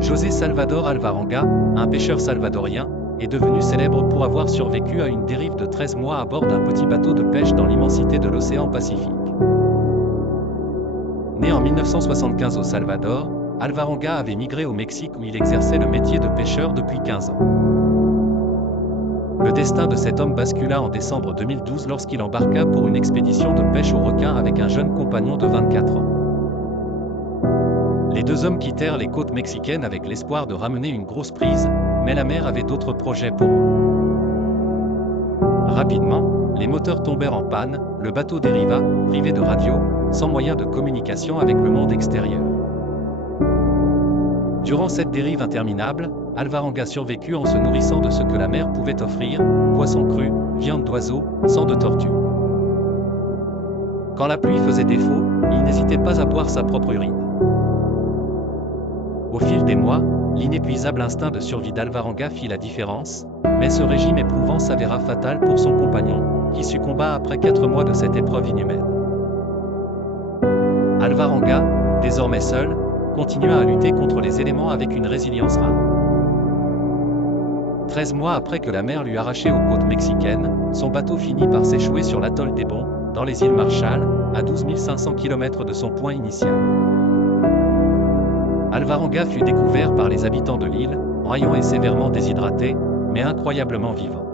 José Salvador Alvarenga, un pêcheur salvadorien, est devenu célèbre pour avoir survécu à une dérive de 13 mois à bord d'un petit bateau de pêche dans l'immensité de l'océan Pacifique. Né en 1975 au Salvador, Alvarenga avait migré au Mexique où il exerçait le métier de pêcheur depuis 15 ans. Le destin de cet homme bascula en décembre 2012 lorsqu'il embarqua pour une expédition de pêche aux requins avec un jeune compagnon de 24 ans. Les deux hommes quittèrent les côtes mexicaines avec l'espoir de ramener une grosse prise, mais la mer avait d'autres projets pour eux. Rapidement, les moteurs tombèrent en panne, le bateau dériva, privé de radio, sans moyen de communication avec le monde extérieur. Durant cette dérive interminable, Alvarenga survécut en se nourrissant de ce que la mer pouvait offrir, poissons crus, viande d'oiseaux, sang de tortue. Quand la pluie faisait défaut, il n'hésitait pas à boire sa propre urine. Au fil des mois, l'inépuisable instinct de survie d'Alvarenga fit la différence, mais ce régime éprouvant s'avéra fatal pour son compagnon, qui succomba après 4 mois de cette épreuve inhumaine. Alvarenga, désormais seul, continua à lutter contre les éléments avec une résilience rare. 13 mois après que la mer lui arrachait aux côtes mexicaines, son bateau finit par s'échouer sur l'atoll des Bons, dans les îles Marshall, à 12 500 km de son point initial. Alvarenga fut découvert par les habitants de l'île, braillant et sévèrement déshydraté, mais incroyablement vivant.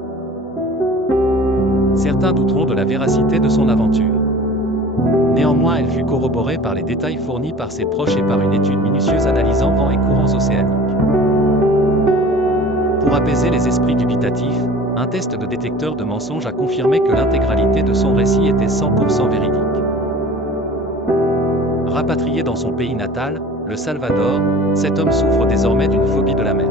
Certains douteront de la véracité de son aventure. Néanmoins, elle fut corroborée par les détails fournis par ses proches et par une étude minutieuse analysant vents et courants océaniques. Pour apaiser les esprits dubitatifs, un test de détecteur de mensonges a confirmé que l'intégralité de son récit était 100% véridique. Rapatrié dans son pays natal, le Salvador, cet homme souffre désormais d'une phobie de la mer.